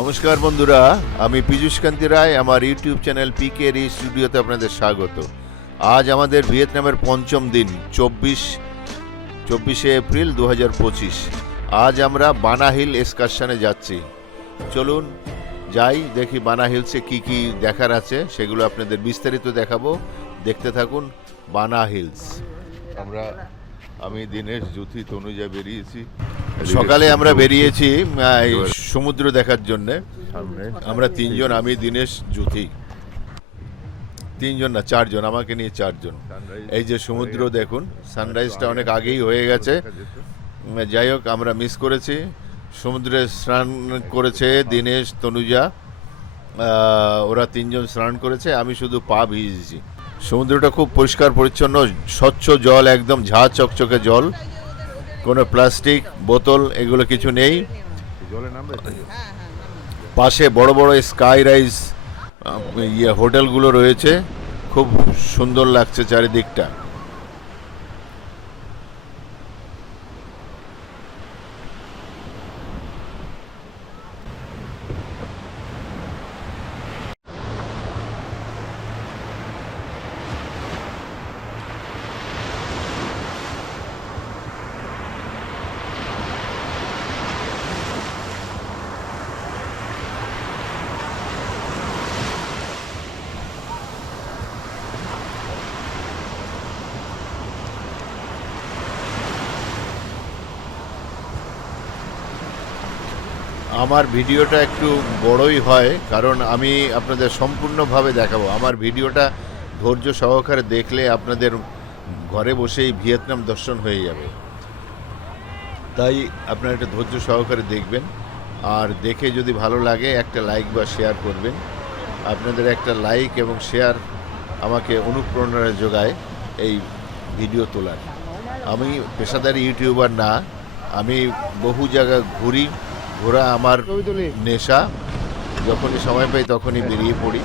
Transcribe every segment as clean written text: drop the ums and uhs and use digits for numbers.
নমস্কার বন্ধুরা, আমি পীযূষ কান্তি রায়। আমার ইউটিউব চ্যানেল পিকে স্টুডিওতে আপনাদের স্বাগত। আজ আমাদের ভিয়েতনামের পঞ্চম দিন, 24শে এপ্রিল 2025। আজ আমরা বানা হিল এক্সকারশনে যাচ্ছি। চলুন যাই, দেখি বানা হিলসে কি কি দেখার আছে, সেগুলো আপনাদের বিস্তারিত দেখাবো। দেখতে থাকুন বানা হিলস। আমি দিনেশ, জ্যোতি, তনুজা বেরিয়েছি। সকালে আমরা বেরিয়েছি এই সমুদ্র দেখার জন্য। আমরা তিনজন, আমি, দিনেশ, জ্যোতি। তিনজন না, চারজন, আমাকে নিয়ে চারজন। এই যে সমুদ্র দেখুন, সানরাইজটা অনেক আগেই হয়ে গেছে। যাই হোক, আমরা মিস করেছি। সমুদ্রে স্নান করেছে দিনেশ, তনুজা, ওরা তিনজন স্নান করেছে, আমি শুধু পা ভিজেছি। সমুদ্রটা খুব পরিষ্কার পরিচ্ছন্ন, স্বচ্ছ জল, একদম ঝাঁ চকচকে জল, কোনো প্লাস্টিক বোতল এগুলো কিছু নেই। পাশে বড় বড় স্কাই রাইজ হোটেলগুলো রয়েছে, খুব সুন্দর লাগছে চারিদিকটা। আমার ভিডিওটা একটু বড়ই হয়, কারণ আমি আপনাদের সম্পূর্ণভাবে দেখাবো। আমার ভিডিওটা ধৈর্য সহকারে দেখলে আপনাদের ঘরে বসেই ভিয়েতনাম দর্শন হয়ে যাবে। তাই আপনারা একটা ধৈর্য সহকারে দেখবেন, আর দেখে যদি ভালো লাগে একটা লাইক বা শেয়ার করবেন। আপনাদের একটা লাইক এবং শেয়ার আমাকে অনুপ্রেরণা যোগায় এই ভিডিও তোলার। আমি পেশাদারি ইউটিউবার না, আমি বহু জায়গা ঘোরা আমার নেশা। যখনই সময় পাই তখনই বেরিয়ে পড়ি।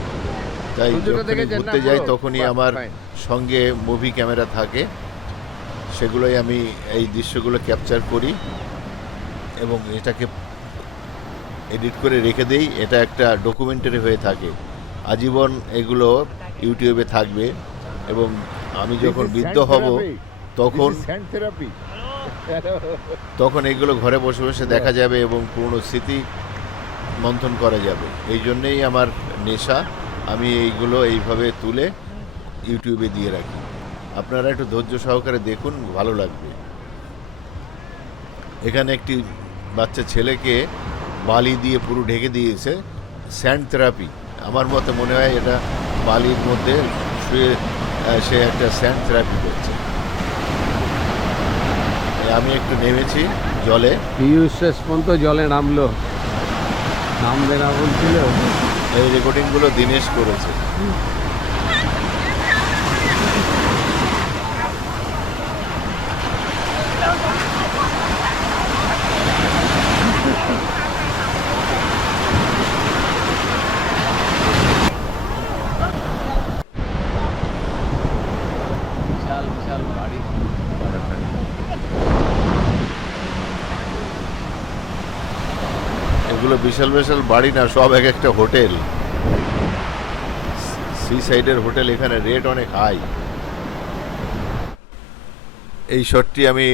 তাই যখনই ঘুরতে যাই তখনই আমার সঙ্গে মুভি ক্যামেরা থাকে, সেগুলোই আমি এই দৃশ্যগুলো ক্যাপচার করি এবং এটাকে এডিট করে রেখে দেই। এটা একটা ডকুমেন্টারি হয়ে থাকে, আজীবন এগুলো ইউটিউবে থাকবে। এবং আমি যখন বৃদ্ধ হব তখন এগুলো ঘরে বসে বসে দেখা যাবে এবং পুরনো স্মৃতি মন্থন করা যাবে। এই জন্যেই আমার নেশা, আমি এইগুলো এইভাবে তুলে ইউটিউবে দিয়ে রাখি। আপনারা একটু ধৈর্য সহকারে দেখুন, ভালো লাগবে। এখানে একটি বাচ্চা ছেলেকে বালি দিয়ে পুরো ঢেকে দিয়েছে, স্যান্ড থেরাপি। আমার মতে মনে হয় এটা বালির মধ্যে শুয়ে সে একটা স্যান্ড থেরাপি করছে। আমি একটু নেমেছি জলে। শেষ পর্যন্ত জলে নামবে না বলছিল। এই রেকর্ডিংগুলো দিনেশ করেছে। এগুলো বিশাল বিশাল বাড়ি না, সব এক একটা হোটেল, সি সাইডের হোটেল। এখানে রেট অনেক হাই। এই শটটি আমি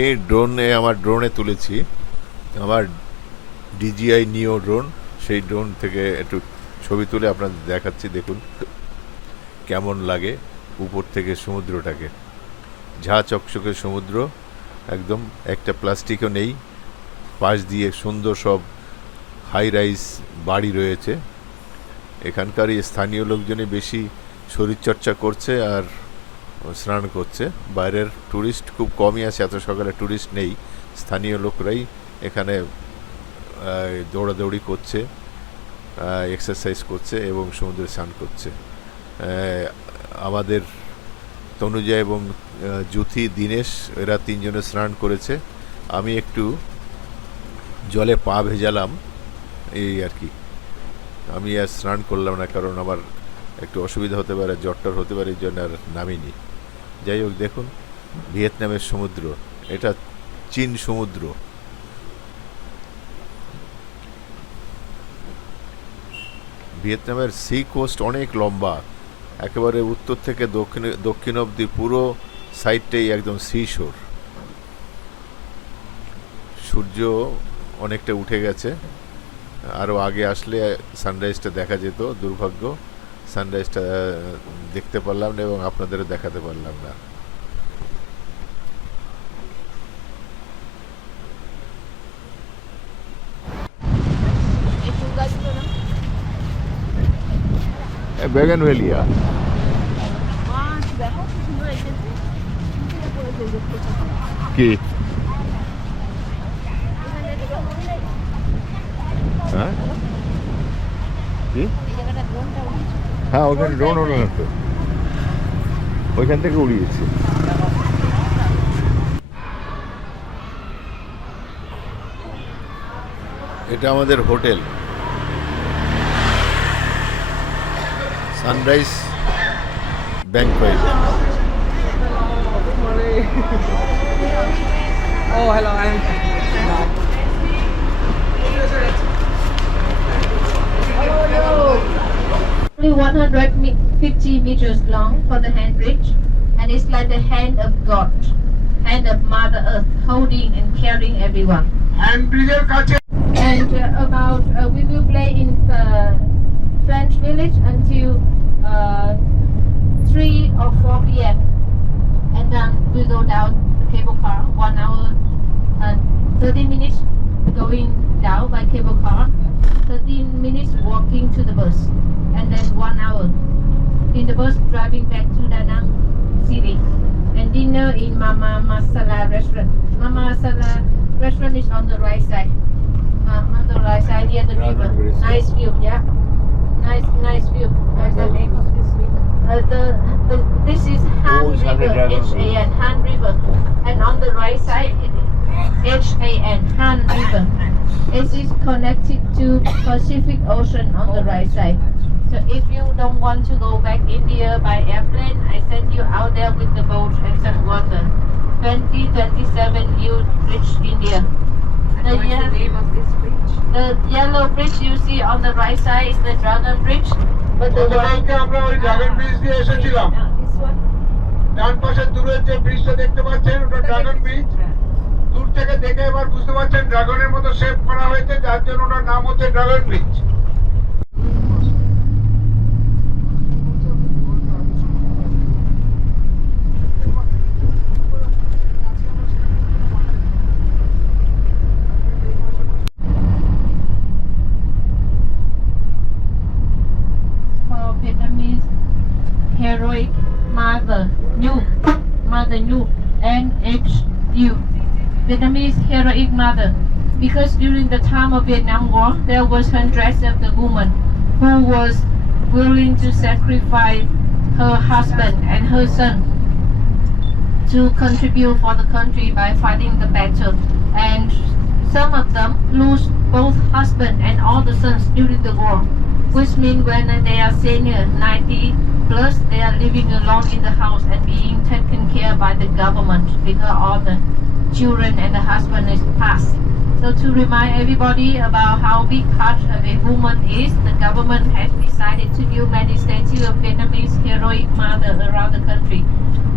আমার ড্রোনে তুলেছি, আমার ডিজিআই নিও ড্রোন। সেই ড্রোন থেকে একটু ছবি তুলে আপনাদের দেখাচ্ছি। দেখুন কেমন লাগে উপর থেকে সমুদ্রটাকে, ঝাঁ চকচকে সমুদ্র, একদম একটা প্লাস্টিকও নেই। পাশ দিয়ে সুন্দর সব হাই রাইজ বাড়ি রয়েছে। এখানকার স্থানীয় লোকজনই বেশি শরীরচর্চা করছে আর স্নান করছে। বাইরের ট্যুরিস্ট খুব কমই আছে, এত সকালে ট্যুরিস্ট নেই। স্থানীয় লোকরাই এখানে দৌড়াদৌড়ি করছে, এক্সারসাইজ করছে এবং সমুদ্রে স্নান করছে। আমাদের তনুজা এবং জ্যোতি, দিনেশ, এরা তিনজনে স্নান করেছে। আমি একটু জলে পা ভেজালাম, এই আর কি। আমি আর স্নান করলাম না, কারণ আমার একটু অসুবিধা হতে পারে, জ্বরটার হতে পারে, এই জন্য আর নামিনি। যাই হোক, দেখুন ভিয়েতনামের সমুদ্র, এটা চীন সমুদ্র। ভিয়েতনামের সি কোস্ট অনেক লম্বা, একেবারে উত্তর থেকে দক্ষিণ অবধি পুরো সাইডটাই একদম সি শোর। সূর্য অনেকটা উঠে গেছে, আরও আগে আসলে সানরাইজটা দেখা যেত, দুর্ভাগ্য সানরাইজটা দেখতে পারলাম না এবং আপনাদেরও দেখাতে পারলাম না। বেগানভেলিয়া কি? হ্যাঁ কি? হ্যাঁ, ওখানে ড্রোন ওড়ানো তো, ওইখান থেকে উড়িয়েছে। এটা আমাদের hotel, sunrise banquet. Oh, hello. Only 150 meters long for the hand bridge, and it's like the hand of God, hand of Mother Earth, holding and carrying everyone. And we will play in French Village until 3 or 4 p.m. And then we go down the cable car, 1 hour and 30 minutes going down by cable car, 13 minutes walking to the bus, and then 1 hour in the bus driving back to Da Nang City. And dinner in Mama Masala restaurant. Mama Masala restaurant is on the right side. On the right side near the river. Nice view, yeah. Nice view. What's the name of this river? This is Han River, H-A-N, Han River. And on the right side, H-A-N, Han River. It is connected to Pacific Ocean on the right side. So if you don't want to go back India by airplane, I send you out there with the boat and some water. 2027 you reach India. The name of this bridge? The yellow bridge you see on the right side is the Dragon Bridge. But the আমরা ওই dragon bridge দিয়ে এসেছিলাম। this one. ডান পাশে দূরের যে ব্রিজটা দেখতে পাচ্ছেন ওটা ড্রাগন ব্রিজ। দূর থেকে দেখে এবার বুঝতে পারছেন ড্রাগনের মতো শেপ করা হয়েছে, যার জন্য ওটার নাম হচ্ছে dragon bridge. For Vietnamese heroic mother Nhu, NHU, Vietnamese heroic mother, because during the time of Vietnam War there was hundreds of the women who was willing to sacrifice her husband and her son to contribute for the country by fighting the battle, and some of them lose both husband and all the sons during the war, which means when they are senior 90 plus, they are living alone in the house and being taken care by the government because all the children and the husband is passed. So to remind everybody about how big part of a woman is, the government has decided to build many statues of Vietnamese heroic mother around the country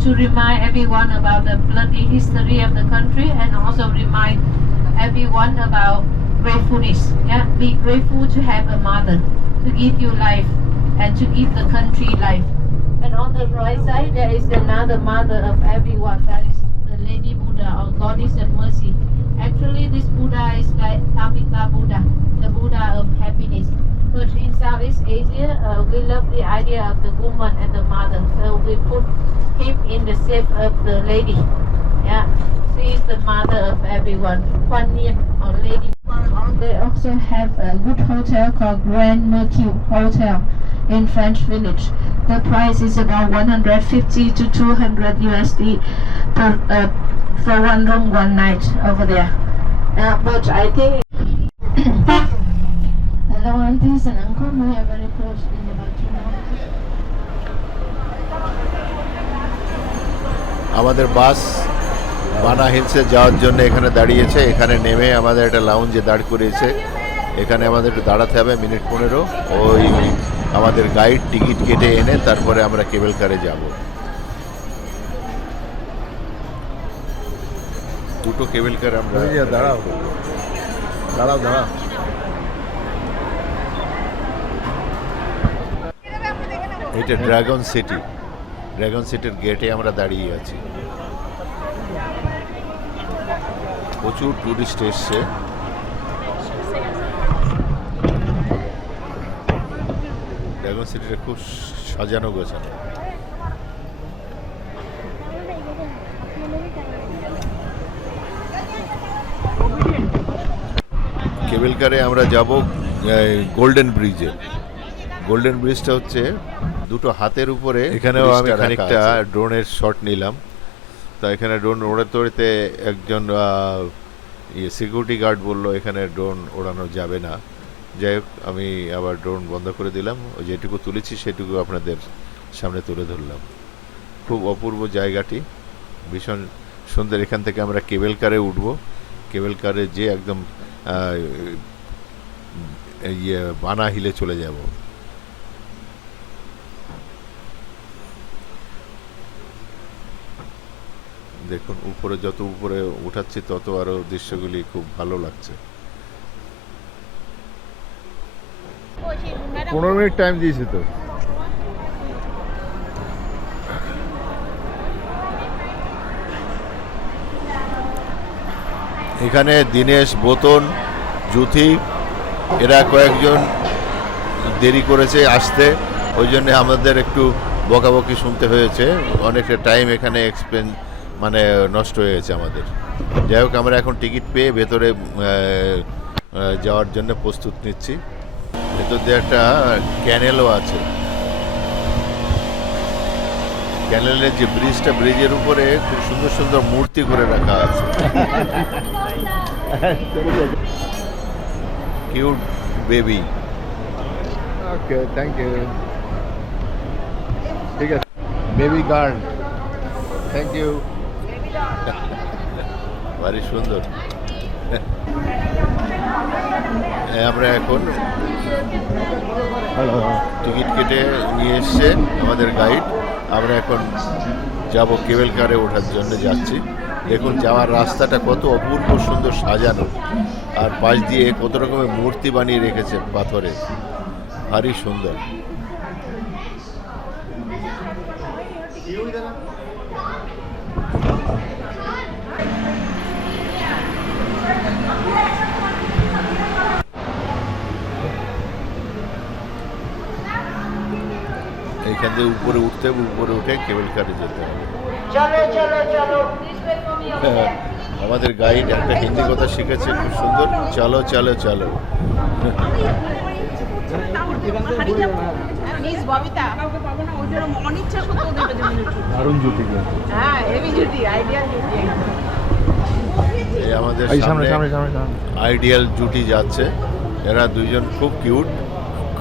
to remind everyone about the bloody history of the country and also remind everyone about gratefulness. Yeah, be grateful to have a mother to give you life and to give the country life. And on the right side there is another mother of everyone, that is the Lady Buddha or Goddess of Mercy. Actually this Buddha is like Amitabha Buddha, the Buddha of happiness. But in Southeast Asia, we love the idea of the woman and the mother, so we put him in the shape of the lady. Yeah, she is the mother of everyone, Kuan Yin or Lady. They also have a good hotel called Grand Mercure Hotel in French Village. The price is about 150 to 200 USD for one room, one night over there. But I think hello aunties and uncle, we are very close in about 2 hours. আমাদের বাস বানা হিলসে যাওয়ার জন্য এখানে দাঁড়িয়েছে। এখানে নেমে আমাদের একটা লাউঞ্জে দাঁড় করিয়েছে এখানে আমাদের একটু দাঁড়াতে হবে মিনিট 15। ওই আমাদের গাইড টিকিট কেটে এনে তারপরে আমরা কেবল কারে যাব। দুটো কেবল কার আমরা দাঁড়াও দাঁড়াও দাঁড়াও। এটা ড্রাগন সিটি। ড্রাগন সিটির গেটে আমরা দাঁড়িয়ে আছি। প্রচুর টুরিস্ট এসছে। ড্রাগন সিটিটা খুব সাজানো গোছানো। কেবল কারে আমরা যাব গোল্ডেন ব্রিজে। গোল্ডেন ব্রিজটা হচ্ছে দুটো হাতের উপরে। এখানেও আমি খানিকটা ড্রোনের শট নিলাম। তো এখানে ড্রোন ওড়াতে ওড়াতে একজন সিকিউরিটি গার্ড বললো এখানে ড্রোন ওড়ানো যাবে না। যাই হোক আমি আবার ড্রোন বন্ধ করে দিলাম। ওই যেটুকু তুলেছি সেটুকু আপনাদের সামনে তুলে ধরলাম। খুব অপূর্ব জায়গাটি, ভীষণ সুন্দর। এখান থেকে আমরা কেবল কারে উঠবো। কেবল কারে যে একদম বানা হিলে চলে যাব। দেখুন উপরে যত উপরে উঠাচ্ছি তত আরো দৃশ্যগুলি খুব ভালো লাগছে। 15 মিনিট টাইম দিয়েছি তো। এখানে দীনেশ, বোতন, জুথি এরা কয়েকজন দেরি করেছে আসতে, ওই জন্য আমাদের একটু বকাবকি শুনতে হয়েছে। অনেকটা টাইম এখানে মানে নষ্ট হয়ে গেছে আমাদের। যাই হোক আমরা এখন টিকিট পেয়ে ভেতরে যাওয়ার জন্য প্রস্তুত নিচ্ছি। ভেতর দিয়ে একটা ক্যানেলও আছে। ক্যানেলের যে ব্রিজটা, ব্রিজের উপরে খুব সুন্দর সুন্দর মূর্তি করে রাখা আছে। Cute baby. Okay, thank you. ঠিক আছে, বেবি গার্ল, থ্যাংক ইউ। ভারী সুন্দর। আমরা এখন টিকিট কেটে নিয়ে এসছে আমাদের গাইড। আমরা এখন যাব কেবল কারে ওঠার জন্য যাচ্ছি। দেখুন যাওয়ার রাস্তাটা কত অপূর্ব সুন্দর সাজানো, আর পাশ দিয়ে কত রকমের মূর্তি বানিয়ে রেখেছে পাথরে, ভারী সুন্দর। এইখান থেকে উপরে উঠতে হবে, উপরে উঠে কেবল কারে যেতে হবে। আমাদের গাইড একটা হিন্দি কথা শিখেছে খুব সুন্দর, চলো চলো চলো। দারুণ জুটি। এই আমাদের সামনে আইডিয়াল জুটি যাচ্ছে। এরা দুইজন খুব কিউট,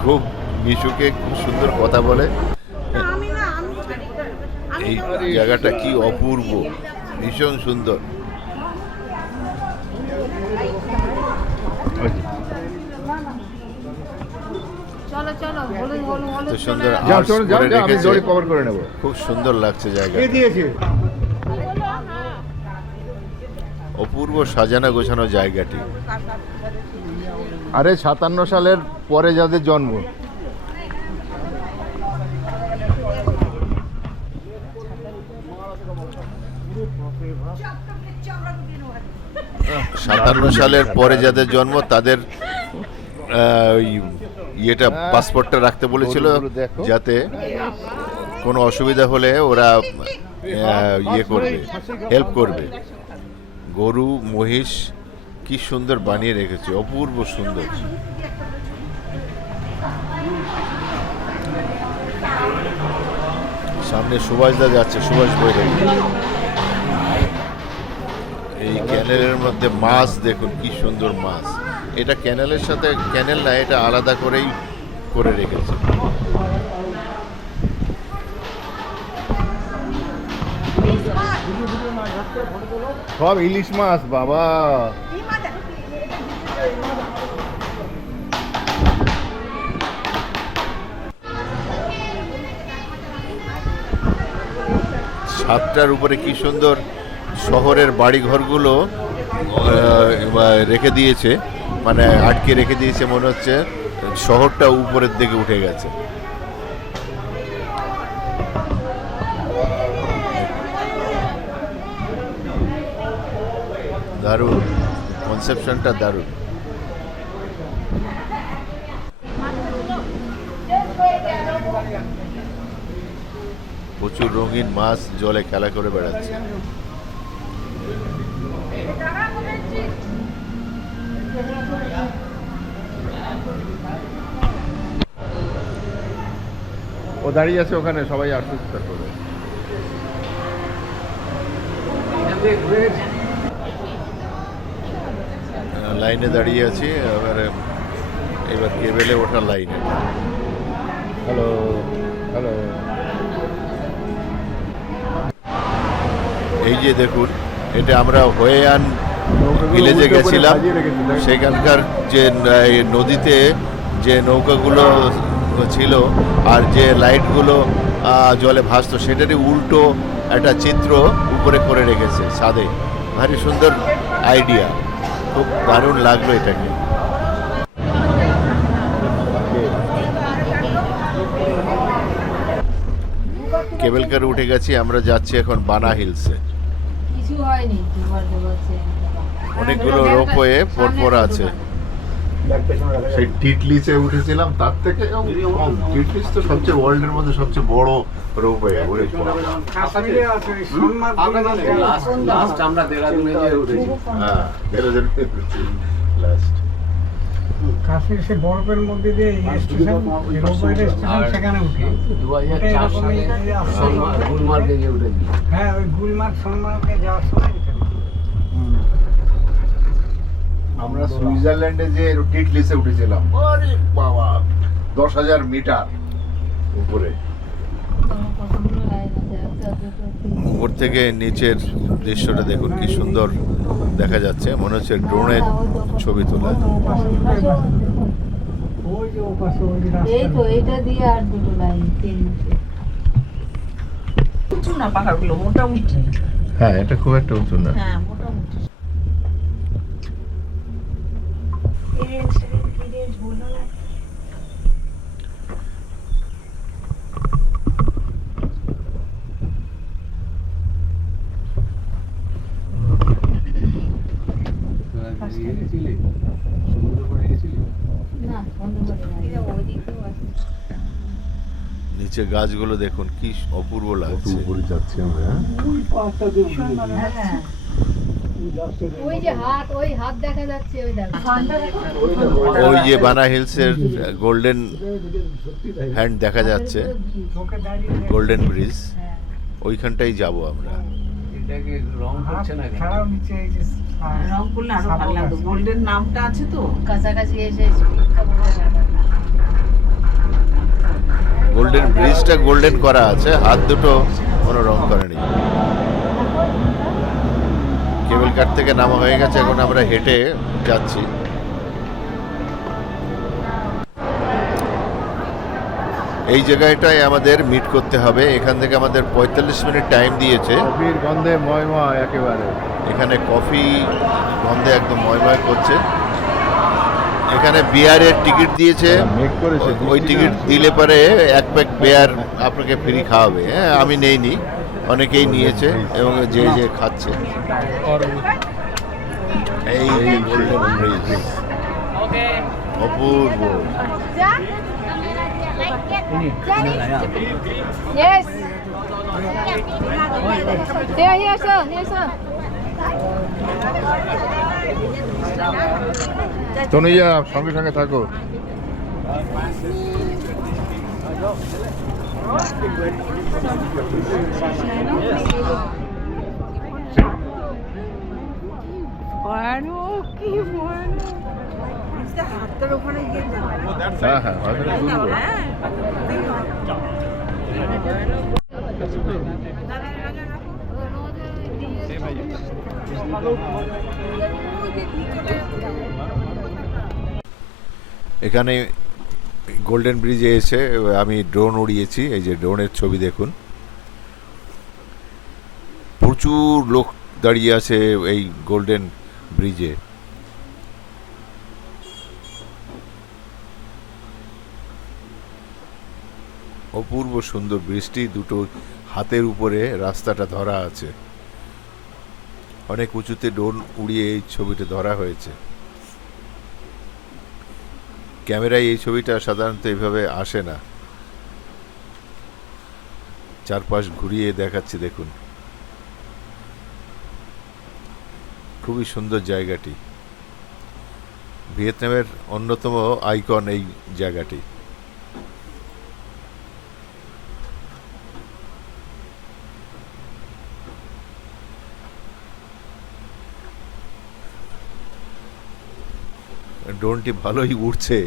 খুব মিশুকে খুব সুন্দর কথা বলে। এই জায়গাটা কি অপূর্ব, ভীষণ সুন্দর। এত সুন্দর arts করে রেখেছে, কভার করে নেব। খুব সুন্দর লাগছে জায়গা। অপূর্ব সাজানো গোছানো জায়গাটি। আরে 57 সালের পরে যাদের জন্ম, 57 সালের পরে যাদের জন্ম তাদের ইয়েটা পাসপোর্টটা রাখতে বলেছিল, যাতে কোনো অসুবিধা হলে ওরা ইয়ে করবে, হেল্প করবে। গরু মহিষ কি সুন্দর বানিয়ে রেখেছে, অপূর্ব সুন্দর। সামনে সুভাষদা যাচ্ছে, সুভাষ বৈরাগী। এই ক্যানেলের মধ্যে মাছ দেখুন কি সুন্দর মাছ। এটা ক্যানেলের সাথে, ক্যানেল না, এটা আলাদা করেই করে রেখেছে। সব ইলিশ মাছ বাবা। ছাদটার উপরে কি সুন্দর শহরের বাড়িঘরগুলো রেখে দিয়েছে, মানে আটকে রেখে দিয়েছে, মনে হচ্ছে শহরটা উপরের দিকে উঠে গেছে। দারুণ কনসেপশনটা, দারুণ। প্রচুর রঙিন মাছ জলে খেলা করে বেড়াচ্ছে। ও দাঁড়িয়ে আছে ওখানে, সবাই আসুক তারপরে। লাইনে দাঁড়িয়ে আছি, এবার কেবেলে ওঠার লাইনে। Hello hello. এই যে দেখুন, এটা আমরা হোয়েয়ান ভিলেজে গেছিলাম, সেখানকার যে নদীতে যে নৌকাগুলো ছিল আর যে লাইটগুলো জলে ভাসতো, সেটারই উল্টো একটা চিত্র উপরে করে রেখেছে ছাদে। ভারী সুন্দর আইডিয়া, খুব দারুণ লাগলো এটাকে। কেবল কারে উঠে গেছি, আমরা যাচ্ছি এখন বানা হিলসে। কিছু হয়নি, অনেকগুলো রোপওয়ে পরপর আছে। সেই টিটলিসে উঠেছিলাম, তার থেকে কম। টিটলিস তো সবচেয়ে ওয়ার্ল্ডের মধ্যে সবচেয়ে বড় রোপওয়ে। লাস্ট আমরা দেরাদুনে যে উঠেছি। হ্যাঁ, লাস্ট কাশির সে বরফের মধ্যে দিয়ে স্টেশন, সেখানে উঠি। 2004 সালে গুলমার্গে যে উঠেছি। হ্যাঁ, ওই গুলমার্গ সোনমার্গে যাওয়ার সময় আমরা সুইজারল্যান্ডে যে টিটলিসে উঠেছিলাম, আরে বাবা, 10,000 মিটার উপরে। উপর থেকে নিচের দৃশ্যটা দেখুন, কি সুন্দর দেখা যাচ্ছে, মনে হচ্ছে ড্রোনের ছবি তোলা। ওই যে ওপাশে ওই যে রাস্তা। এই তো এইটা দিয়ে আর দুটো লাইন, তিনটে। উঁচু না পাহাড়গুলো, মোটামুটি। হ্যাঁ, এটা খুব একটা উঁচু না। হ্যাঁ, মোটামুটি। না, বন্ধ করে নিচে গাছগুলো দেখুন, কি অপূর্ব লাগছে। উপরে যাচ্ছি আমরা। হ্যাঁ, ওই যে হাত, ওই হাত দেখা যাচ্ছে, ওই দেখো। ওই যে বানা হিলসের গোল্ডেন হ্যান্ড দেখা যাচ্ছে, চোখে দাঁড়িয়ে গোল্ডেন ব্রিজ, ওইখানটাই যাব আমরা। এটাকে রং হাত করছে না কেন? ছাড়াও নিচে এই যে রং করলে আরো ভালো লাগতো। গোল্ডেন নামটা আছে তো। কাছাকাছি এসে স্পিডটা বোঝা যাবে না। গোল্ডেন ব্রিজটা গোল্ডেন করা আছে, হাত দুটো কোনো রং করেনি। কেবল কার থেকে নামা হয়ে গেছে, এখন আমরা হেঁটে যাচ্ছি। এই জায়গাটায় আমাদের মিট করতে হবে। এখান থেকে আমাদের 45 মিনিট টাইম দিয়েছে। কফির গন্ধে ময়ময় একেবারে। এখানে কফি গন্ধে একদম ময়ময় করছে। এখানে বিয়ারের টিকিট দিয়েছে, মেক করেছে। ওই টিকিট দিলে পরে এক প্যাক বিয়ার আপনাকে ফ্রি খাওয়াবে। হ্যাঁ, আমি নেইনি, অনেকেই নিয়েছে এবং যে যে খাচ্ছে। এই golden bridge Apurba. Yes. Here, sir. Here, sir. তনুইয়া, সঙ্গে সঙ্গে থাকো। হাতটার ওখানে গিয়ে হ্যাঁ হ্যাঁ, হয়তো তুলবো। এখানে গোল্ডেন ব্রিজে এসে আমি ড্রোন উড়িয়েছি। এই যে ড্রোনের ছবি দেখুন, প্রচুর লোক দাঁড়িয়ে আছে এই গোল্ডেন ব্রিজে। অপূর্ব সুন্দর ব্রিজটি, দুটো হাতের উপরে রাস্তাটা ধরা আছে। অনেক উঁচুতে ড্রোন উড়িয়ে এই ছবিটা ধরা হয়েছে। ক্যামেরায় এই ছবিটা সাধারণত এইভাবে আসে না। চারপাশ ঘুরিয়ে দেখাচ্ছি, দেখুন খুবই সুন্দর জায়গাটি। ভিয়েতনামের অন্যতম আইকন এই জায়গাটি। ড্রোনটি ভালোই উড়ছে।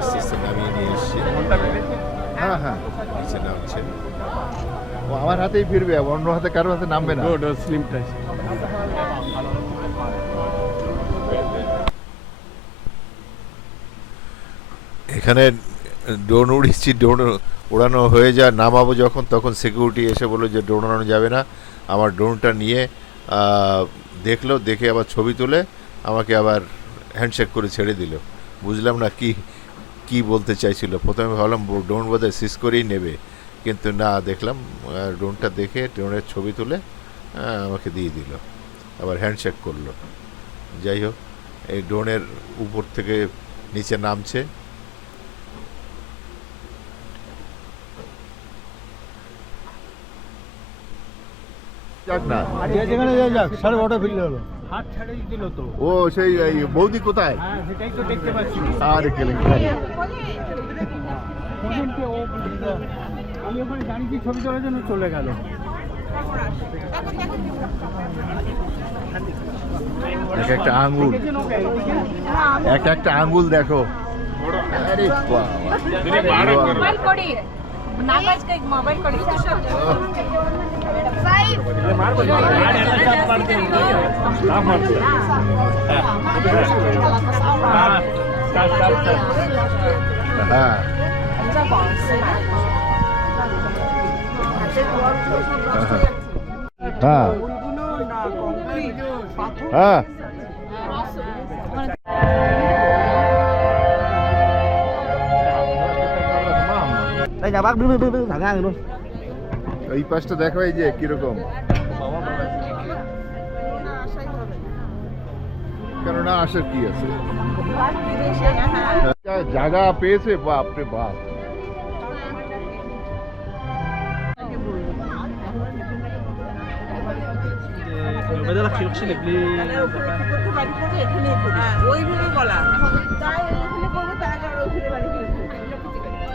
আস্তে আস্তে নামিয়ে নিয়ে এসছি। হ্যাঁ হ্যাঁ, নিচে নামছে। ও আমার হাতেই ফিরবে, অন্য হাতে কারোর হাতে নামবে না। এখানে ড্রোন উড়িয়েছি, ড্রোন ওড়ানো হয়ে যায়, নামাবো যখন তখন সিকিউরিটি এসে বললো যে ড্রোন ওড়ানো যাবে না। আমার ড্রোনটা নিয়ে দেখলো, দেখে আবার ছবি তুলে আমাকে আবার হ্যান্ডশেক করে ছেড়ে দিল। বুঝলাম না কি বলতে চাইছিল। প্রথমে ভাবলাম ড্রোন বোধহয় সিজ করেই নেবে, কিন্তু না, দেখলাম ড্রোনটা দেখে ড্রোনের ছবি তুলে আমাকে দিয়ে দিল, আবার হ্যান্ডশেক করলো। যাই হোক, এই ড্রোনের উপর থেকে নিচে নামছে। যাক না, যেখানে যাক 12:30 ফিরলে হলো। হাত ছেড়ে দিল তো। ও সেই এই বৌদি কোথায়? হ্যাঁ, সেটাই তো দেখতে পাচ্ছি। আরে কেলেঙ্কারি। আমি ওখানে দাঁড়িয়ে ছবি তোলার জন্য চলে গেল। এক একটা আঙ্গুল, এক একটা আঙ্গুল দেখো। আরে বাবা, মোবাইল করি নাগাজ কে মোবাইল করি হ্যাঁ হ্যাঁ হ্যাঁ। এই পাশটা দেখো, এই যে কিরকম, কেন না আসার কি আছে, জায়গা পেয়েছে, বাপরে বাপ। ওইভাবে বলা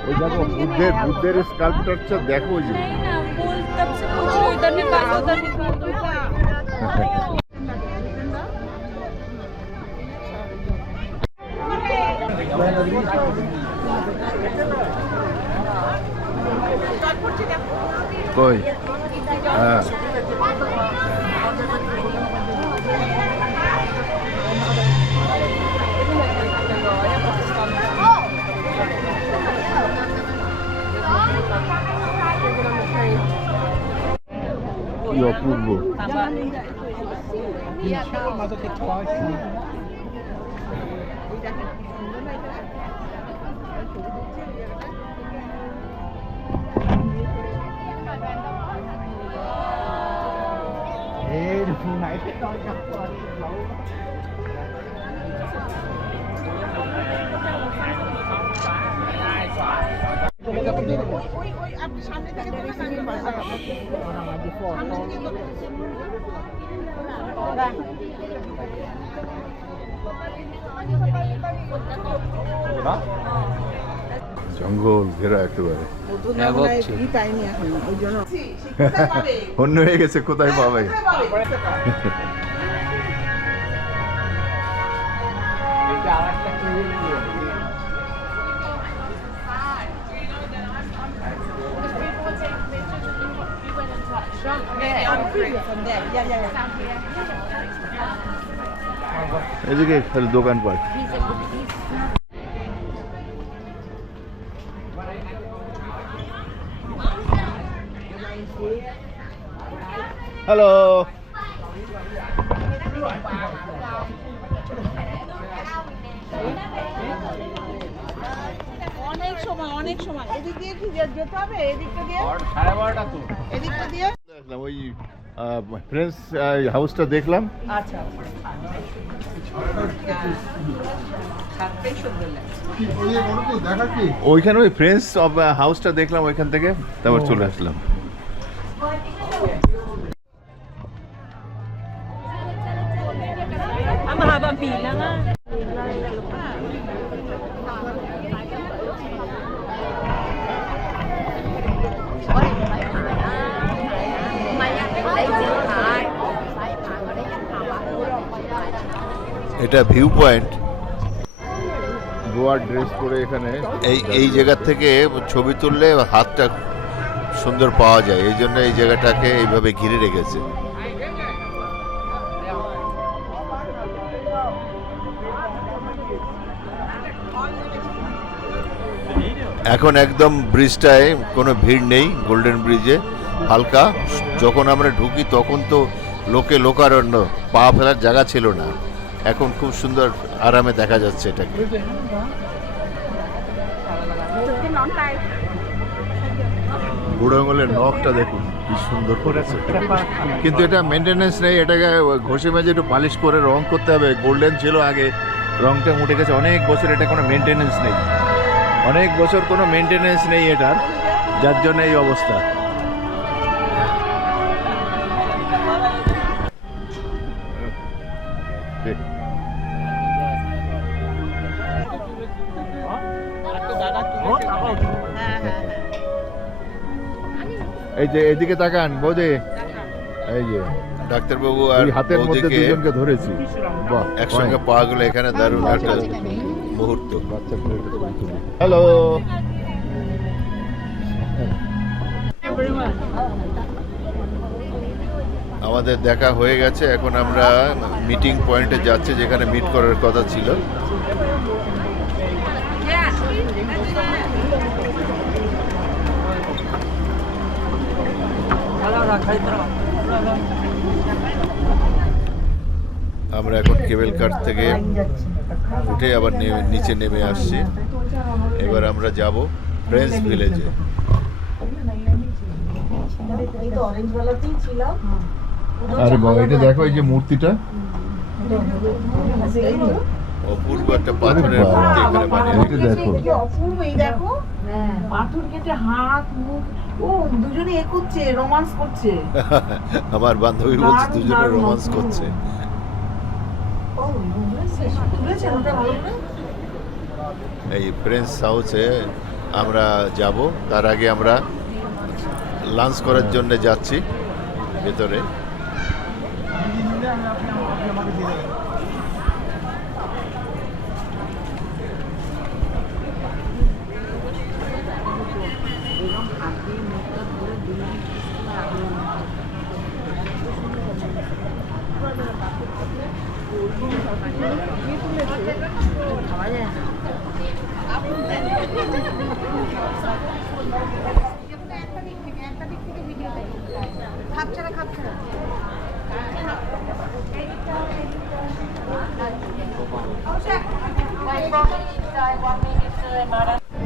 ওই দেখো বুদ্ধের স্কাল্পচারটা দেখো, ওই যে কই, হ্যাঁ কি অপূর্ব। জঙ্গল ঘেরা একেবারে, পাইনি এখন ওই জন্য অন্য হয়ে গেছে, কোথায় পাবে। এদিকে খালি দোকানপাট। হ্যালো, অনেক সময় এদিক দিয়ে কি যেতে হবে? এদিকটা দিয়ে, 12:30 তো। এদিকটা দিয়ে। দেখলাম ওই ফ্রেন্স হাউসটা দেখলাম। আচ্ছা, ওইখানে ওই ফ্রেন্স হাউসটা দেখলাম, ওইখান থেকে তারপর চলে আসলাম। এটা ভিউ পয়েন্ট। গোয়ার ড্রেস পরে এখানে এই জায়গা থেকে ছবি তুললে হাতটা সুন্দর পাওয়া যায়, এই জন্য এই জায়গাটাকে এইভাবে ঘিরে রেখেছে। এখন একদম ব্রিজটায় কোনো ভিড় নেই, গোল্ডেন ব্রিজে হালকা। যখন আমরা ঢুকি তখন তো লোকারণ্য, পা ফেলার জায়গা ছিল না। এখন খুব সুন্দর আরামে দেখা যাচ্ছে এটাকে। বুড়ো আঙুলের নখটা দেখুন কি সুন্দর করেছে, কিন্তু এটা মেনটেনেন্স নেই। এটাকে ঘষে মেজে একটু পালিশ করে রং করতে হবে। গোল্ডেন ছিল আগে, রংটা উঠে গেছে অনেক বছর। এটা কোনো মেনটেনেন্স নেই, অনেক বছর কোনো মেনটেনেন্স নেই এটার, যার জন্য এই অবস্থা। এই যে এদিকে তাকান বৌদি, এই যে ডাক্তারবাবু আর হাতের মধ্যে দুজনকে ধরেছি, বাহ, একসঙ্গে পাওয়া গেল এখানে, দারুণ একটা মুহূর্ত। হ্যালো, আমাদের দেখা হয়ে গেছে। এখন আমরা মিটিং পয়েন্টে যাচ্ছি, যেখানে মিট করার কথা ছিল। আমরা এখন কেবল কার থেকে উঠে আবার নিচে নেমে আসছি। এবার আমরা যাব ফ্রেন্স ভিলেজে। আরে বাবা, এটা দেখো, এই যে মূর্তিটা, অপূর্ব একটা পাথরের মূর্তি এখানে বানিয়েছে। দেখো দেখো, পাথর কেটে হাত মুখ, ও দুজনে এ করছে, রোমান্স করছে। আমার বান্ধবী বলছে দুজনে রোমান্স করছে। এই ফ্রেন্স হাউসে আমরা যাব, তার আগে আমরা লাঞ্চ করার জন্য যাচ্ছি ভেতরে।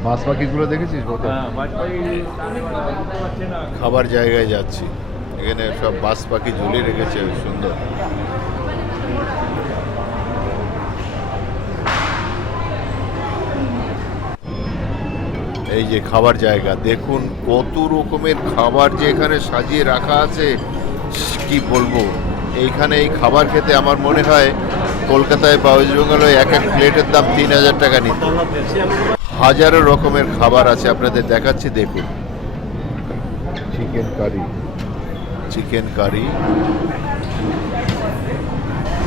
মাছ পাখিগুলো দেখেছিস? খাবার জায়গায় যাচ্ছি, এখানে সব বাস পাখি ঝুলিয়ে রেখেছে, সুন্দর। এই যে খাবার জায়গা, দেখুন কত রকমের খাবার যে এখানে সাজিয়ে রাখা আছে, কি বলবো। এইখানে এই খাবার খেতে আমার মনে হয় কলকাতায় বা ওয়েস্ট বেঙ্গলে এক প্লেটের দাম 3000 টাকা নিত। হাজারো রকমের খাবার আছে, আপনাদের দেখাচ্ছি, দেখুন। Chicken curry,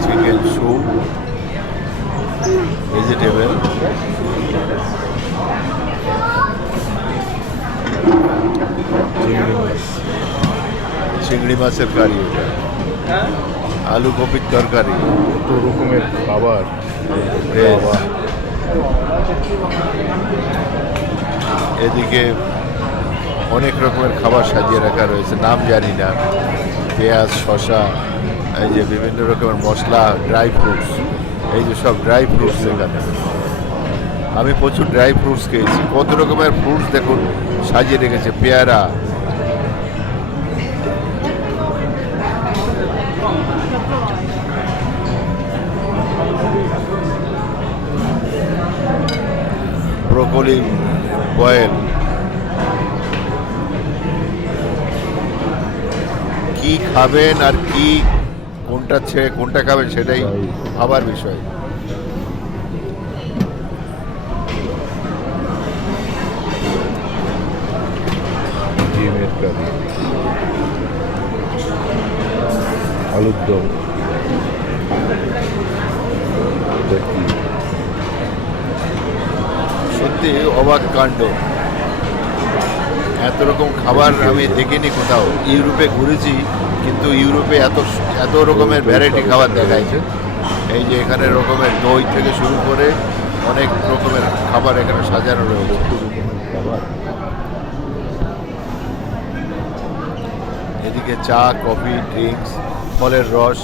chicken soup, vegetable, চিংড়ি মাছের কারি, ওটা আলু কপির তরকারি, কত রকমের খাবার। ভেজ। বাবা, এদিকে অনেক রকমের খাবার সাজিয়ে রাখা রয়েছে, নাম জানি না। পেঁয়াজ, শসা, এই যে বিভিন্ন রকমের মশলা, ড্রাই ফ্রুটস, এই যে সব ড্রাই ফ্রুটস এখানে। আমি প্রচুর ড্রাই ফ্রুটস খেয়েছি। কত রকমের ফ্রুটস দেখুন সাজিয়ে রেখেছে, পেয়ারা, ব্রোকলি বয়েল। কি খাবেন আর কি কোনটা ছেড়ে কোনটা খাবেন সেটাই ভাবার বিষয়। ডিমের কারি, আলুর দম, দেখি সত্যি অবাক কাণ্ড। এত রকম খাবার আমি দেখিনি কোথাও। ইউরোপে ঘুরেছি, কিন্তু ইউরোপে এত রকমের ভ্যারাইটি খাবার দেখাইছে। এই যে এখানে রকমের দই থেকে শুরু করে অনেক রকমের খাবার এখানে সাজানো রয়েছে। খাবার। এদিকে চা, কফি, ড্রিঙ্কস, ফলের রস,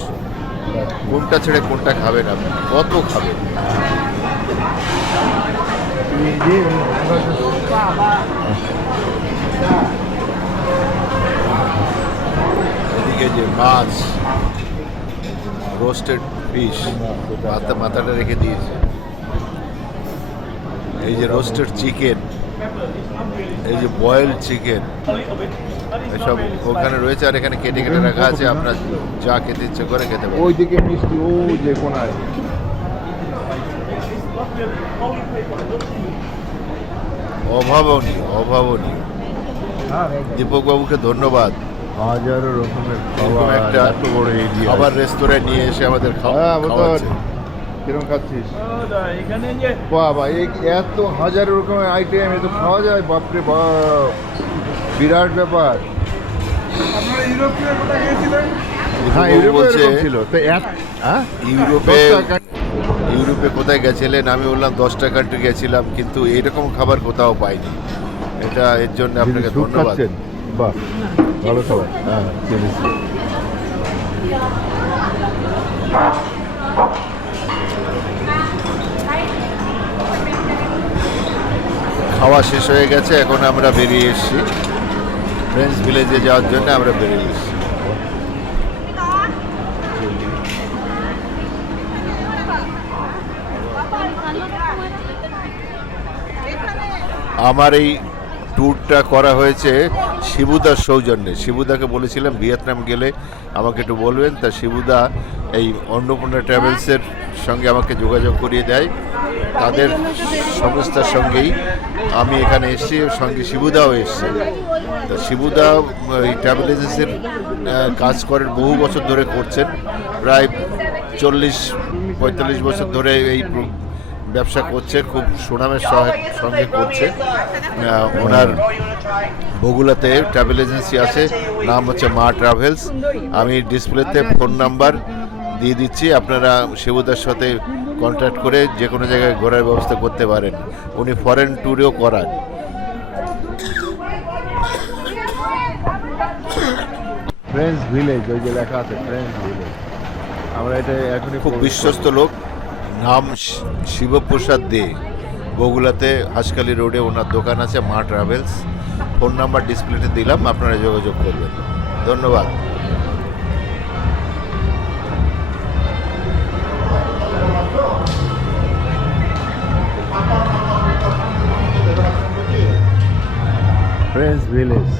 কোনটা ছেড়ে কোনটা খাবেন আপনি, কত খাবেন। এদিকে যে মাছ, রোস্টেড ফিশ, মাথাটা রেখে দিয়েছে। এই যে রোস্টেড চিকেন, এই যে বয়েলড চিকেন, এসব ওখানে রয়েছে। আর এখানে কেটে কেটে রাখা আছে, আপনার যা খেতে ইচ্ছে করে খেতে পারেন। ওইদিকে মিষ্টি, ও যে কোনায়। অভাবনীয়, অভাবনীয়। দীপক বাবুকে ধন্যবাদ। হাজারো রকমের এরকম খাবার, একটা এত বড় এরিয়া। খাবার রেস্তোরাঁয় নিয়ে এসে আমাদের হ্যাঁ, খাওয়াচ্ছে। কিরকম খাচ্ছিস? বাবা, এত হাজারো রকমের আইটেম, এ তো খাওয়া যায়? বাপরে বাপ, বিরাট ব্যাপার। হ্যাঁ, দীপক বাবু ইউরোপে বলছে এরকম ছিল তো। হ্যাঁ, ইউরোপে কোথায় গেছিলেন? আমি বললাম 10টা কান্ট্রি গেছিলাম, কিন্তু এইরকম খাবার কোথাও পাইনি। এর জন্য আপনাকে স্যুপ ধন্যবাদ। খাচ্ছেন? বাহ, ভালো খাবার। হ্যাঁ, চিনেছি। খাওয়া শেষ হয়ে গেছে, এখন আমরা বেরিয়ে এসেছি ফ্রেন্ডস ভিলেজে যাওয়ার জন্য। আমরা বেরিয়ে এসেছি। আমার এই ট্যুরটা করা হয়েছে শিবুদার সৌজন্যে। শিবুদাকে বলেছিলাম ভিয়েতনাম গেলে আমাকে একটু বলবেন, তা শিবুদা এই অন্নপূর্ণা ট্রাভেলসের সঙ্গে আমাকে যোগাযোগ করিয়ে দেয়। তাদের সংস্থার সঙ্গেই আমি এখানে এসেছি, সঙ্গে শিবুদাও এসছে। তা শিবুদা এই ট্রাভেল এজেন্সির কাজ করেন, বহু বছর ধরে করছেন, প্রায় 40-45 বছর ধরে এই ব্যবসা করছে, খুব সুনামের সঙ্গে করছে। ওনার বগুলাতে ট্রাভেল এজেন্সি আছে, নাম হচ্ছে মা ট্রাভেলস। আমি ডিসপ্লেতে ফোন নাম্বার দিয়ে দিচ্ছি, আপনারা শিবুদার সাথে কন্ট্যাক্ট করে যে কোনো জায়গায় ঘোরার ব্যবস্থা করতে পারেন। উনি ফরেন ট্যুরেও করান। ফ্রেন্ডস ভিলেজ, ওই যে লেখা আছে ফ্রেন্ডস ভিলেজ। আমরা এটা এখনই খুব বিশ্বস্ত লোক, নাম শিবপ্রসাদ দে। বগুলাতে হাসখালি রোডে ওনার দোকান আছে, মা ট্রাভেলস। ফোন নাম্বার ডিসপ্লেতে দিলাম, আপনারা যোগাযোগ করবেন। ধন্যবাদ। Friends village.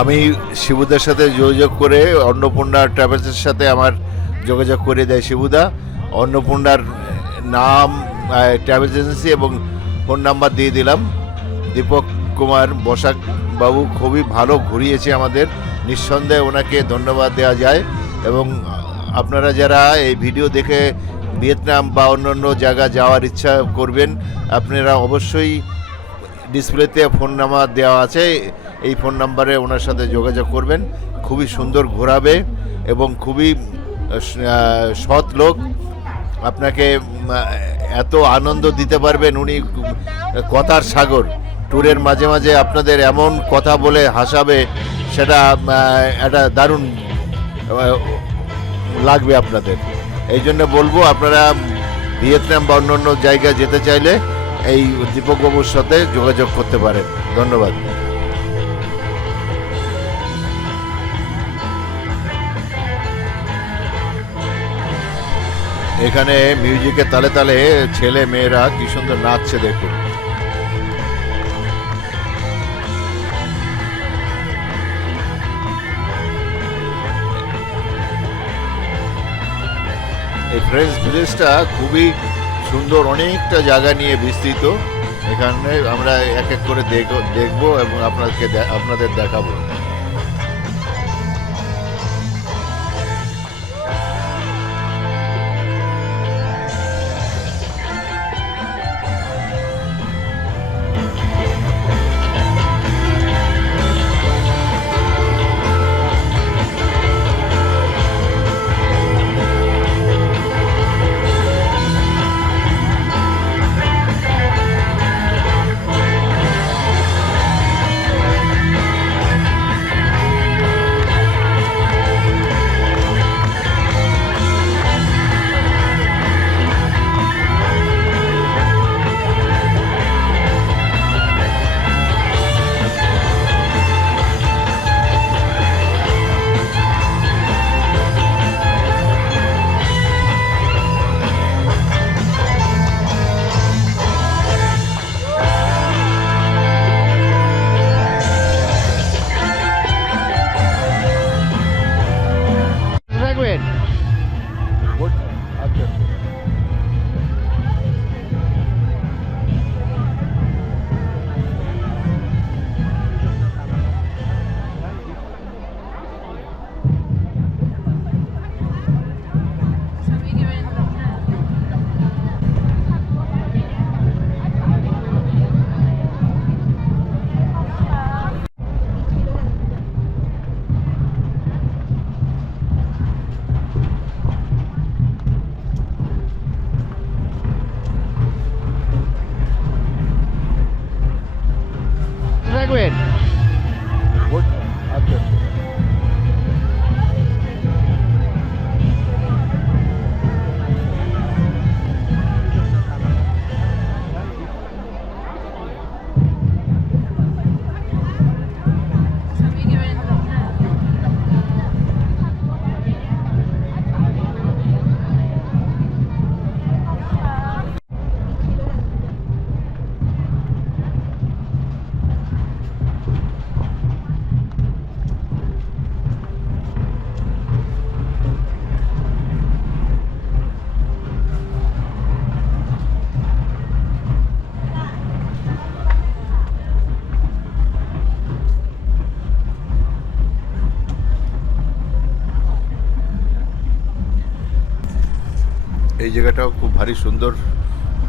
আমি শিবুদার সাথে যোগাযোগ করে অন্নপূর্ণা ট্রাভেলসের সাথে আমার যোগাযোগ করে দেয় শিবুদা। অন্নপূর্ণার নাম, ট্রাভেলস এজেন্সি এবং ফোন নাম্বার দিয়ে দিলাম। দীপক কুমার বসাক বাবু খুবই ভালো ঘুরিয়েছে আমাদের, নিঃসন্দেহে ওনাকে ধন্যবাদ দেওয়া যায়। এবং আপনারা যারা এই ভিডিও দেখে ভিয়েতনাম বা অন্যান্য জায়গা যাওয়ার ইচ্ছা করবেন, আপনারা অবশ্যই ডিসপ্লেতে ফোন নাম্বার দেওয়া আছে, এই ফোন নাম্বারে ওনার সাথে যোগাযোগ করবেন। খুবই সুন্দর ঘোরাবে এবং খুবই সৎ লোক, আপনাকে এত আনন্দ দিতে পারবেন। উনি কথার সাগর, ট্যুরের মাঝে মাঝে আপনাদের এমন কথা বলে হাসাবে, সেটা একটা দারুণ লাগবে আপনাদের। এই জন্য বলবো আপনারা ভিয়েতনাম বা অন্য জায়গায় যেতে চাইলে এই দীপক বাবুর সাথে যোগাযোগ করতে পারেন। ধন্যবাদ। এখানে মিউজিকের তালে তালে ছেলে মেয়েরা কি সুন্দর নাচছে দেখুন। এই ফ্রেঞ্চ ভিলেজটা খুবই সুন্দর, অনেকটা জায়গা নিয়ে বিস্তৃত। এখানে আমরা এক এক করে দেখবো এবং আপনাদের দেখাবো। এই জায়গাটাও খুব ভারী সুন্দর,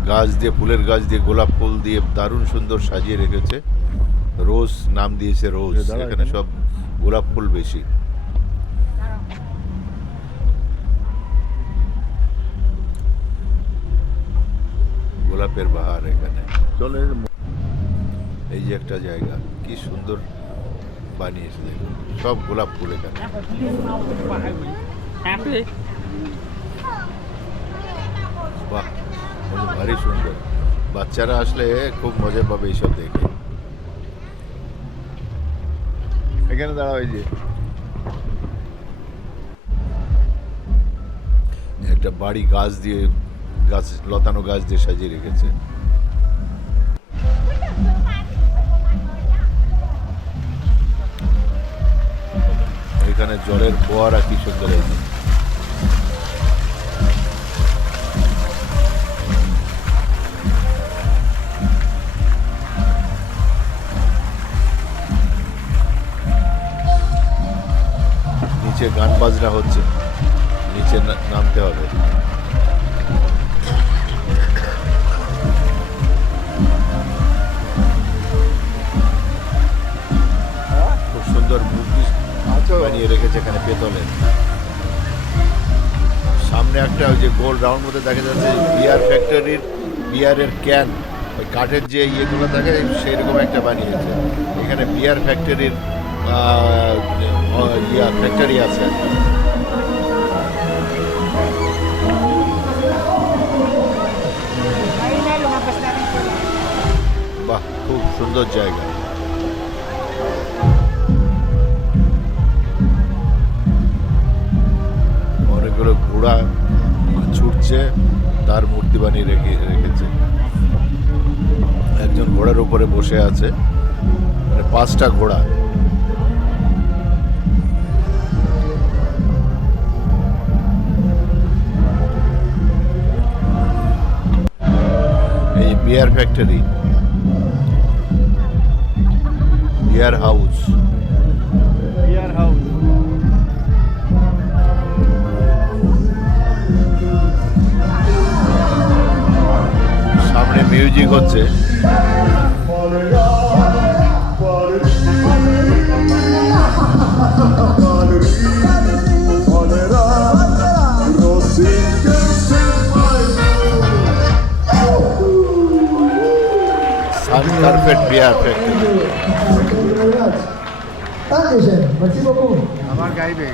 গাছ দিয়ে, ফুলের গাছ দিয়ে, গোলাপ ফুল দিয়ে দারুণ সুন্দর সাজিয়ে রেখেছে। রোজ নাম দিয়েছে রোজ, এখানে সব গোলাপ ফুল বেশি। গোলাপের বাহার এখানে। চলে এই যে একটা জায়গা কি সুন্দর বানিয়েছে দেখুন, সব গোলাপ ফুল এখানে। বাহ, ভারী সুন্দর। বাচ্চারা আসলে খুব মজা পাবে এইসব দেখে। এখানে দাঁড়াও, এই যে একটা বাড়ি গাছ দিয়ে, গাছ লতানো গাছ দিয়ে সাজিয়ে রেখেছে। এখানে জলের ফোয়ারা কি সুন্দর এই যে। নিচে গান বাজনা হচ্ছে, নিচে নামতে হবে। খুব সুন্দর মূর্তি বানিয়ে রেখেছে এখানে পেতলের। সামনে একটা ওই যে গোল রাউন্ড মধ্যে দেখা যাচ্ছে বিয়ার ফ্যাক্টরির বিয়ারের ক্যান, ওই কাঠের যে ইয়েগুলো থাকে সেরকম একটা বানিয়েছে। এখানে বিয়ার ফ্যাক্টরির ফ্যাক্টরি আছে। বাহ, খুব সুন্দর জায়গা। অনেকগুলো ঘোড়া ছুটছে, তার মূর্তি বানিয়ে রেখেছে। একজন ঘোড়ার উপরে বসে আছে, মানে 5টা ঘোড়া। এই বিয়ার ফ্যাক্টরি, বিয়ার হাউস। সামনে মিউজিক হচ্ছে। সান কার্পেট বিয়ার ফ্যাক্টরি। আমার গাইবে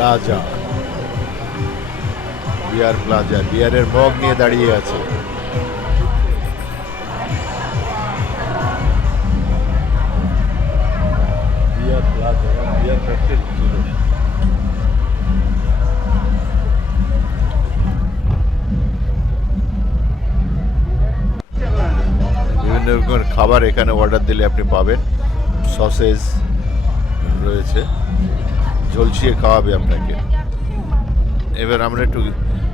প্লাজা, বিয়ার প্লাজা। বিয়ারের মগ নিয়ে দাঁড়িয়ে আছে। বিয়ার প্লাজা, বিয়ার ফ্যাক্টরি। বিভিন্ন রকমের খাবার এখানে অর্ডার দিলে আপনি পাবেন। সসেজ রয়েছে, ঝলসিয়ে খাওয়াবে আপনাকে। এবার আমরা একটু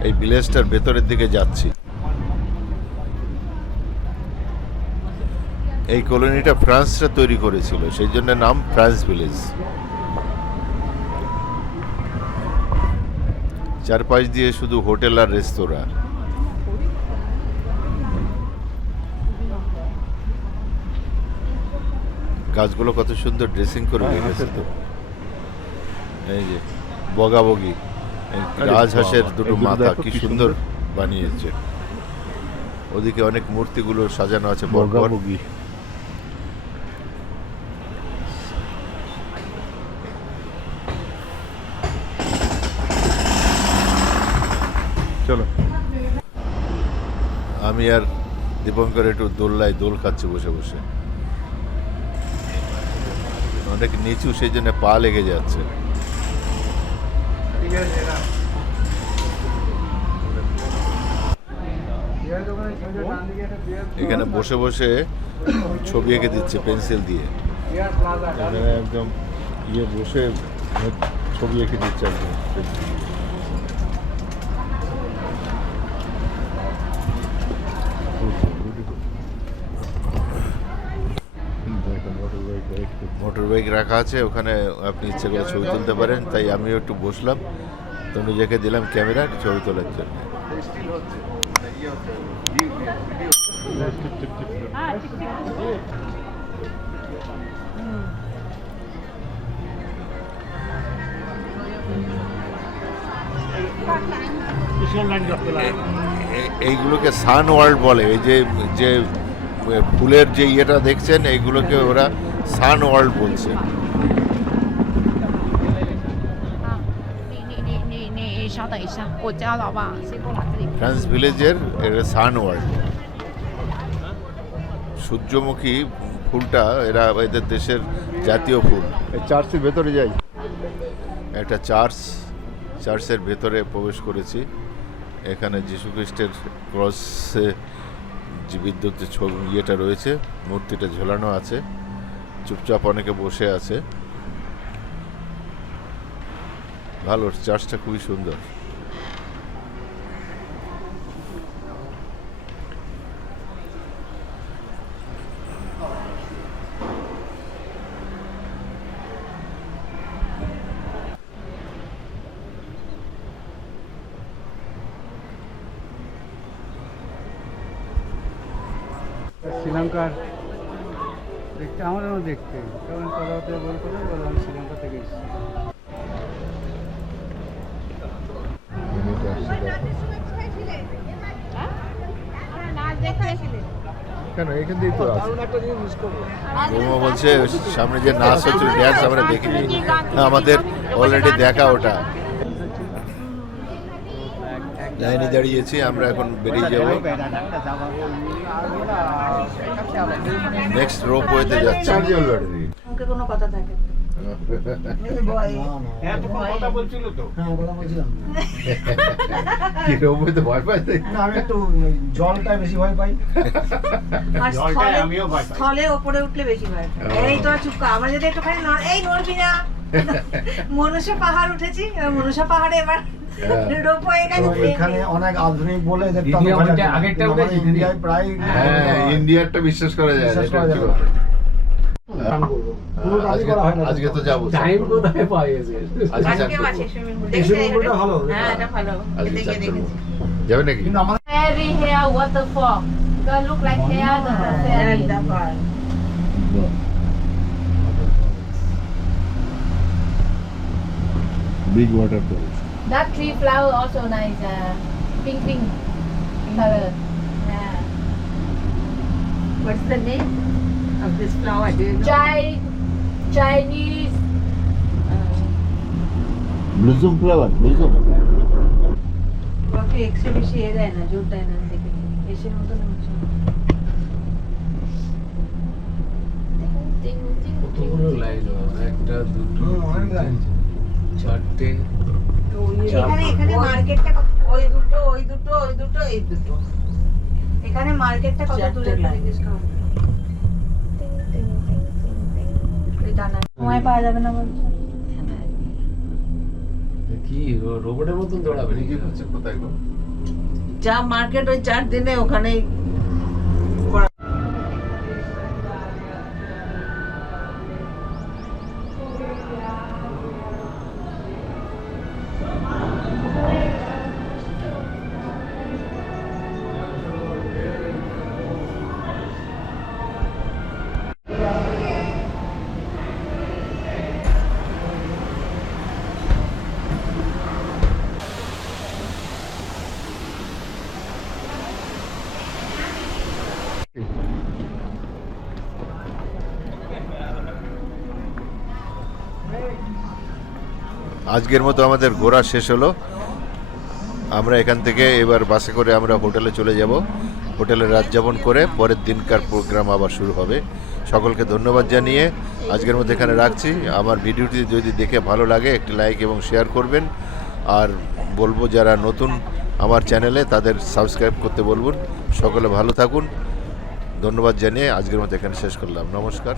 এই ভিলেজটার ভেতরের দিকে যাচ্ছি। এই কলোনিটা ফ্রান্সরা তৈরি করেছিল, সেই জন্য নাম ফ্রান্স ভিলেজ। চারপাশ দিয়ে শুধু হোটেল আর রেস্তোরাঁ। গাছগুলো কত সুন্দর ড্রেসিং করে রেখেছে তো। এই যে বগাবগি, রাজহাঁসের দুটো মাথা কি সুন্দর বানিয়েছে। ওদিকে অনেক মূর্তিগুলো সাজানো আছে বগাবগি। চলো, আমি আর দীপঙ্কর একটু দোলনায় দোল খাচ্ছি বসে বসে। অনেক নিচু, সেই জন্য পা লেগে যাচ্ছে। এখানে বসে বসে ছবি এঁকে দিচ্ছে পেন্সিল দিয়ে। এখানে একদম বসে ছবি এঁকে দিচ্ছে একদম। মোটর বাইক রাখা আছে ওখানে, আপনি ইচ্ছে করে ছবি তুলতে পারেন। তাই আমিও একটু বসলাম, তনুজাকে দিলাম ক্যামেরা ছবি তোলার জন্য। স্টিল হচ্ছে ইয়ে হচ্ছে এইগুলোকে সান ওয়ার্ল্ড বলে। এই যে যে ফুলের যে ইয়েটা দেখছেন এইগুলোকে ওরা সান ওয়ার্ল্ড বলছে।你稍等一下，我家老爸先过来这里。 ফ্রান্স ভিলেজের এটা সান ওয়ার্ল্ড। সূর্যমুখী ফুলটা এরা এদের দেশের জাতীয় ফুল। চার্চের ভেতরে যাই। একটা চার্চের ভেতরে প্রবেশ করেছি। এখানে যীশু খ্রিস্টের ক্রসে যে বিদ্যুতের ছবি ইয়েটা রয়েছে, মূর্তিটা ঝোলানো আছে, চুপচাপ অনেকে বসে আছে। ভালো, চার্চটা খুবই সুন্দর। শ্রীলঙ্কার দেখতে আমারও দেখতে, কারণ কথাতে বলতে বললাম শ্রীলঙ্কা থেকে এসেছি। কেন এখান থেকেই তো আছে। বৌমা বলছে সামনে যে নাচ হচ্ছিল, ড্যান্স আমরা দেখিনি, আমাদের অলরেডি দেখা ওটা। লাইনে দাঁড়িয়েছি, আমরা এখন বেরিয়ে যাব। নেক্সট রোপওয়েতে যাচ্ছি। Chargeable battery. মুখে কোনো কথা থাকে না। কথা বলছিল তো। হ্যাঁ, কথা বলছিলাম। কি রোবই তো ভয় পাই। আমি একটু জলটা বেশি ভয় পাই। আর স্থলে ওপরে উঠলে বেশি ভয় পাই। এই তো চুপ কর, আমরা যদি একটুখানি এই নড়বি না। মনসা পাহাড় উঠেছি, মনসা পাহাড়ে এবার এখানে অনেক আধুনিক বলে ইন্ডিয়ায় প্রায় ইন্ডিয়ারটা বিশ্বাস করা যায় না, এটা কি বলবো। আজকে তো যাবো। টাইম কোথায় পাইয়েছে? ভালো। হ্যাঁ, এটা ভালো। আজকে দেখে দেখেছি। যাবে নাকি? Fairy hair waterfall. Don't look like hair, the fairy. Big waterfall. That tree flower also nice, pink color. Yeah. What's the name of this flower? Do you know? Chinese. ব্লুজুম ফ্লাওয়ার, ব্লুজুম। ওকে এক্সট্রা বেশি এ দেয় না, জোর দেয় না দেখে। এসের মতন হচ্ছে। কতগুলো লাইন? একটা, দুটো, চারটে। এখানে মার্কেটটা ওই দুটো এই দুটো। এখানে মার্কেটটা কত দূরে জিজ্ঞেস করো। সময় পাওয়া যাবে না বলছো। কি রোবটের মতন দৌড়াবে নাকি? কোথায় গো? যা মার্কেট ওই 4 দিনে ওখানেই। আজকের মতো আমাদের ঘোরা শেষ হলো। আমরা এখান থেকে এবার বাসে করে আমরা হোটেলে চলে যাব। হোটেলে রাত যাপন করে পরের দিনকার প্রোগ্রাম আবার শুরু হবে। সকলকে ধন্যবাদ জানিয়ে আজকের মতো এখানে রাখছি। আমার ভিডিওটি যদি দেখে ভালো লাগে একটি লাইক এবং শেয়ার করবেন। আর বলবো যারা নতুন আমার চ্যানেলে তাদের সাবস্ক্রাইব করতে বলবেন। সকলে ভালো থাকুন। ধন্যবাদ জানিয়ে আজকের মতো এখানে শেষ করলাম। নমস্কার।